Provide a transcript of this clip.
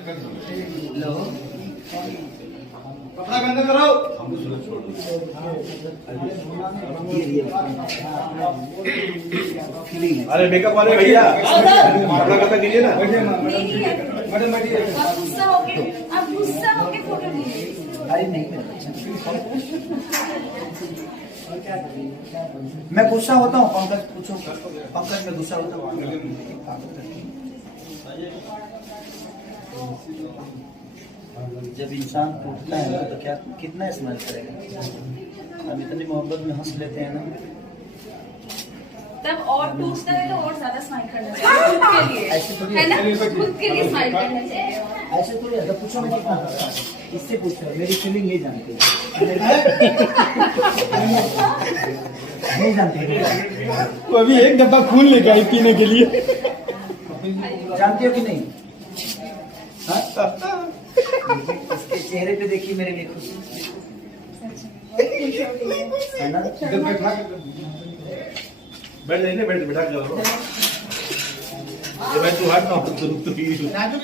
Hello, कपड़ा गंदा कराओ। अरे मेकअप वाले भैया कपड़ा गंदा कीजिए ना। मैडम बैठिए। आप गुस्सा होके फोटो लीजिए। अरे नहीं मैं गुस्सा होता हूँ। पंकज पूछो, पंकज मैं गुस्सा होता हूँ। जब इंसान टूटता है ना तो क्या कितना स्माइल करेगा। हम इतनी मोहब्बत में हंस लेते हैं ना, तब और टूटता है तो और ज्यादा स्माइल करना चाहिए खुद के लिए, ऐसे थोड़ी है ना? खुद के लिए स्माइल करना चाहिए। ऐसे थोड़ी है। पूछो मैं कितना हंसता हूं। इससे पूछो, मेरी फीलिंग ये जानती है। नहीं जानती वो अभी एक डब्बा खून लेके आई पीने के लिए। जानती हो कि नहीं? हाँ? इसके चेहरे पे देखिए मेरे लिए खुशी है ना। बैठ जाइए, बैठ बैठा करो। ये मैं तू हट ना, तू